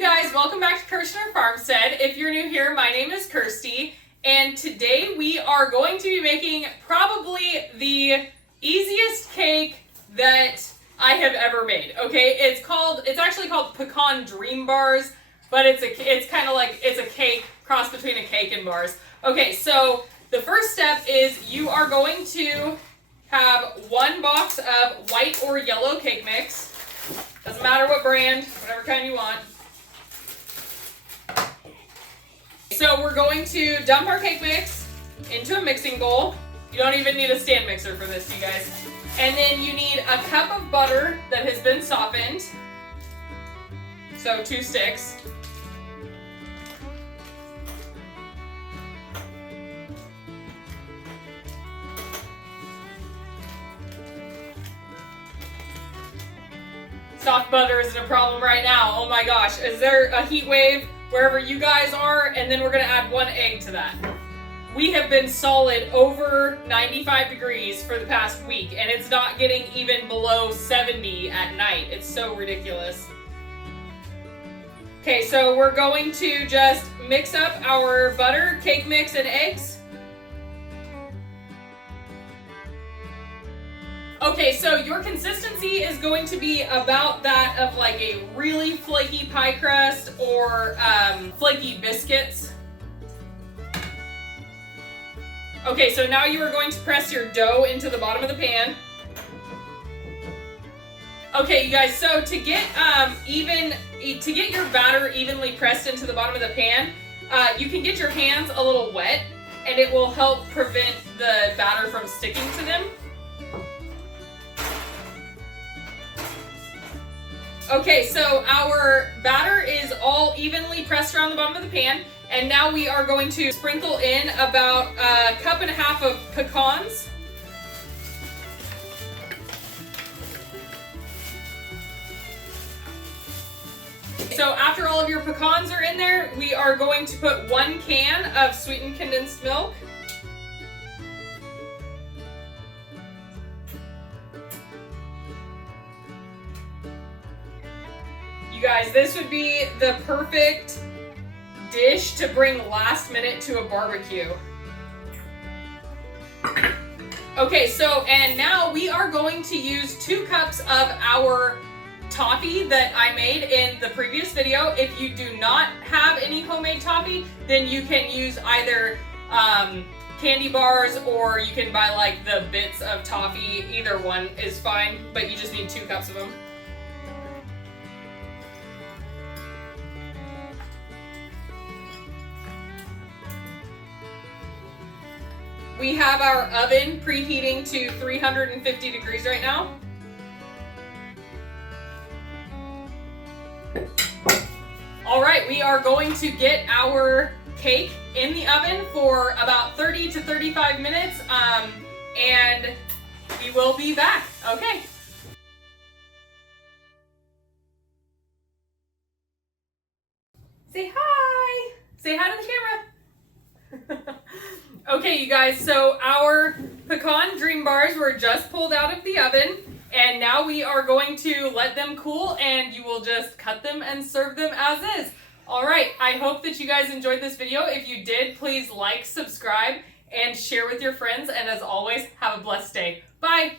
you guys, welcome back to Kirshner Farmstead. If you're new here, my name is Kirsty, and today we are going to be making probably the easiest cake that I have ever made. Okay, it's actually called Pecan Dream Bars, but it's kind of like it's a cake cross between a cake and bars. Okay, so the first step is you are going to have 1 box of white or yellow cake mix. Doesn't matter what brand, whatever kind you want. So we're going to dump our cake mix into a mixing bowl. You don't even need a stand mixer for this, you guys. And then you need a cup of butter that has been softened. So 2 sticks. Soft butter isn't a problem right now. Oh my gosh, is there a heat wave wherever you guys are? And then we're gonna add 1 egg to that. We have been solid over 95 degrees for the past week, and it's not getting even below 70 at night. It's so ridiculous. Okay, so we're going to just mix up our butter, cake mix, and eggs. Okay, so your consistency is going to be about that of like a really flaky pie crust or flaky biscuits. Okay, so now you are going to press your dough into the bottom of the pan. Okay, you guys, so to get your batter evenly pressed into the bottom of the pan, you can get your hands a little wet, and it will help prevent the batter from sticking to them. Okay, so our batter is all evenly pressed around the bottom of the pan, and now we are going to sprinkle in about 1.5 cups of pecans. So after all of your pecans are in there, we are going to put 1 can of sweetened condensed milk. You guys, this would be the perfect dish to bring last minute to a barbecue. Okay, so and now we are going to use 2 cups of our toffee that I made in the previous video. If you do not have any homemade toffee, then you can use either candy bars, or you can buy like the bits of toffee. Either one is fine, but you just need 2 cups of them. We have our oven preheating to 350 degrees right now. All right, we are going to get our cake in the oven for about 30 to 35 minutes, and we will be back. Okay. Say hi. Say hi to the camera. Okay, you guys, so our Pecan Dream Bars were just pulled out of the oven, and now we are going to let them cool, and you will just cut them and serve them as is. All right, I hope that you guys enjoyed this video. If you did, please like, subscribe, and share with your friends, and as always, have a blessed day. Bye!